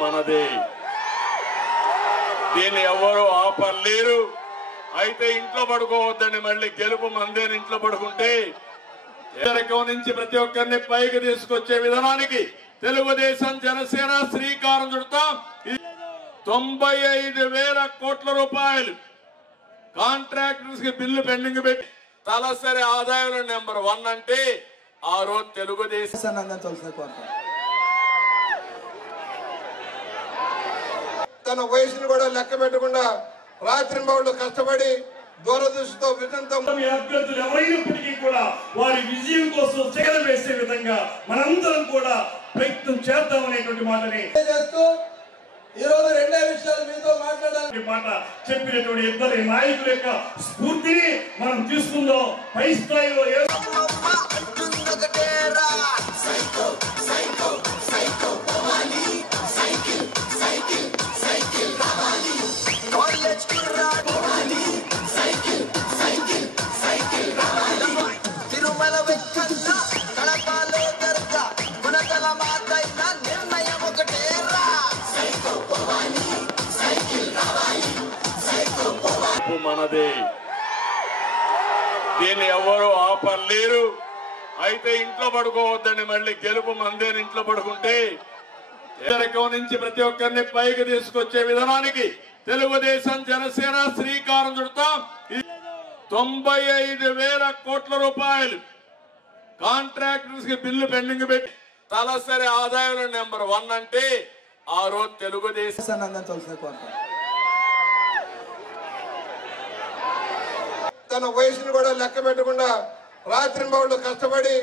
మనదే. దీన్ని ఎవరు ఆపలేరు. అయితే ఇంట్లో పడుకోవద్దని మళ్ళీ గెలుపు మందేని ఇంట్లో పడుకుంటే పేదరికం నుంచి ప్రతి ఒక్కరిని పైకి తీసుకొచ్చే విధానానికి తెలుగుదేశం జనసేన శ్రీకారం చుడతాం. 95,000 కోట్ల రూపాయలు కాంట్రాక్టర్స్ కి బిల్లు పెండింగ్ పెట్టి తలసరి ఆదాయంలో నెంబర్ 1 అంటే ఆ రోజు తెలుగుదేశం తన వయసును కూడా లెక్క పెట్టకుండా రాత్రి బౌళ్ళు కష్టపడి దూరదృష్టితో విజయంతో అభ్యర్థులు ఎవరైనప్పటికీ కూడా వారి విజయం కోసం చెగల వేసే విధంగా మనందరం కూడా ప్రయత్నం చేద్దామనేటువంటి మాటని చేస్తూ ఈ రోజు రెండే విషయాలు మీతో మాట్లాడాలని మాట చెప్పినటువంటి ఇద్దరు నాయకుల యొక్క స్ఫూర్తిని మనం తీసుకుందాం. పై స్థాయిలో మనదే. దీన్ని ఎవరు ఆపలేరు. అయితే ఇంట్లో పడుకోవద్దని మళ్ళీ గెలుపు మందేని ఇంట్లో పడుకుంటే పేదరికం నుంచి ప్రతి ఒక్కరిని పైకి తీసుకొచ్చే విధానానికి తెలుగుదేశం జనసేన శ్రీకారం చుడతాం. 95,000 కోట్ల రూపాయలు కాంట్రాక్టర్స్ కి బిల్లు పెండింగ్ పెట్టి తలసరి ఆదాయంలో నెంబర్ 1 అంటే ఆ రోజు తెలుగుదేశం తన వయసును కూడా లెక్క పెట్టకుండా రాత్రి బౌళ్ళు కష్టపడి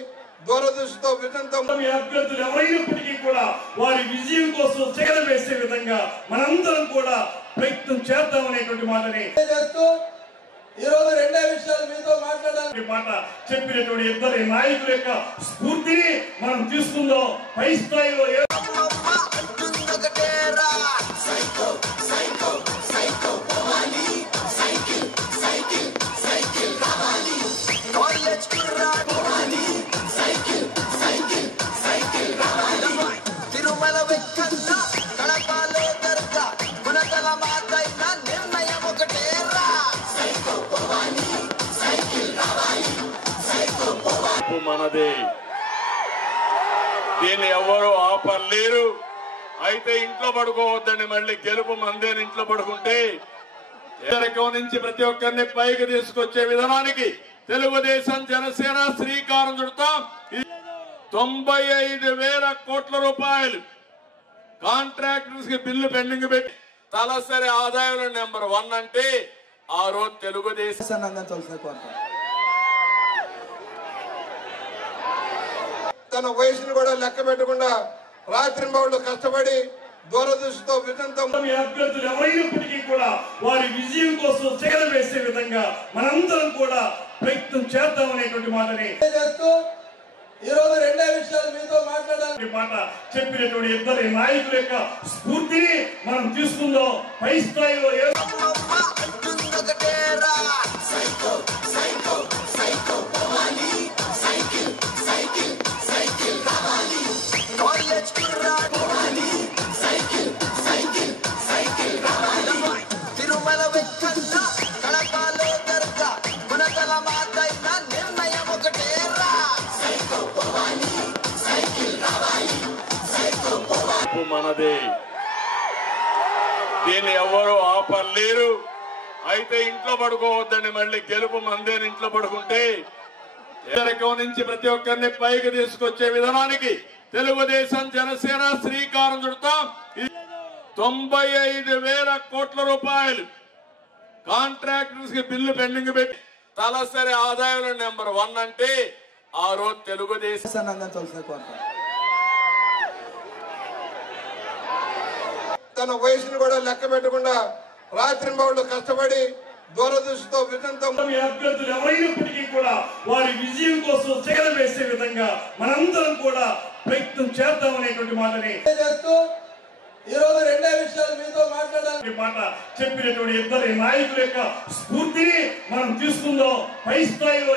దూరదృష్టితో విజయంతో అభ్యర్థులు ఎవరైనప్పటికీ కూడా వారి విజయం కోసం చెగల వేసే విధంగా మనందరం కూడా ప్రయత్నం చేద్దామనేటువంటి మాటని చేస్తూ ఈ రోజు రెండే విషయాలు మీతో మాట్లాడాలని మాట చెప్పినటువంటి ఇద్దరు నాయకుల యొక్క స్ఫూర్తిని మనం తీసుకుందాం. పై స్థాయిలో మనదే. దీన్ని ఎవరు ఆపలేరు. అయితే ఇంట్లో పడుకోవద్దని మళ్ళీ గెలుపు మందేని ఇంట్లో పడుకుంటే పేదరికం నుంచి ప్రతి ఒక్కరిని పైకి తీసుకొచ్చే విధానానికి తెలుగుదేశం జనసేన శ్రీకారం చుడతాం. 95,000 కోట్ల రూపాయలు కాంట్రాక్టర్స్ కి బిల్లు పెండింగ్ పెట్టి తలసరి ఆదాయంలో నెంబర్ 1 అంటే ఆ రోజు తెలుగుదేశం తన వయసును కూడా లెక్క పెట్టకుండా రాత్రి బౌళ్ళు కష్టపడి దూరదృష్టితో విజయంతో అభ్యర్థులు ఎవరైనప్పటికీ కూడా వారి విజయం కోసం చెగల వేసే విధంగా మనందరం కూడా ప్రయత్నం చేద్దామనేటువంటి మాటని చేస్తూ ఈ రోజు రెండే విషయాలు మీతో మాట్లాడాలని మాట చెప్పినటువంటి ఇద్దరు నాయకుల యొక్క స్ఫూర్తిని మనం తీసుకుందాం. పై స్థాయిలో మనదే. దీన్ని ఎవరు ఆపలేరు. అయితే ఇంట్లో పడుకోవద్దని మళ్ళీ గెలుపు మందేని ఇంట్లో పడుకుంటే పేదరికం నుంచి ప్రతి ఒక్కరిని పైకి తీసుకొచ్చే విధానానికి తెలుగుదేశం జనసేన శ్రీకారం చుడతాం. 95,000 కోట్ల రూపాయలు కాంట్రాక్టర్స్ కి బిల్లు పెండింగ్ పెట్టి తలసరి ఆదాయంలో నెంబర్ 1 అంటే ఆ రోజు తెలుగుదేశం తన వయసును కూడా లెక్క పెట్టకుండా రాత్రి బౌళ్ళు కష్టపడి దూరదృష్టితో విజయంతో అభ్యర్థులు ఎవరైనప్పటికీ కూడా వారి విజయం కోసం చెగల వేసే విధంగా మనందరం కూడా ప్రయత్నం చేద్దామనేటువంటి మాటని చేస్తూ ఈ రోజు రెండే విషయాలు మీతో మాట్లాడాలని మాట చెప్పినటువంటి ఇద్దరు నాయకుల యొక్క స్ఫూర్తిని మనం తీసుకుందాం. పై స్థాయిలో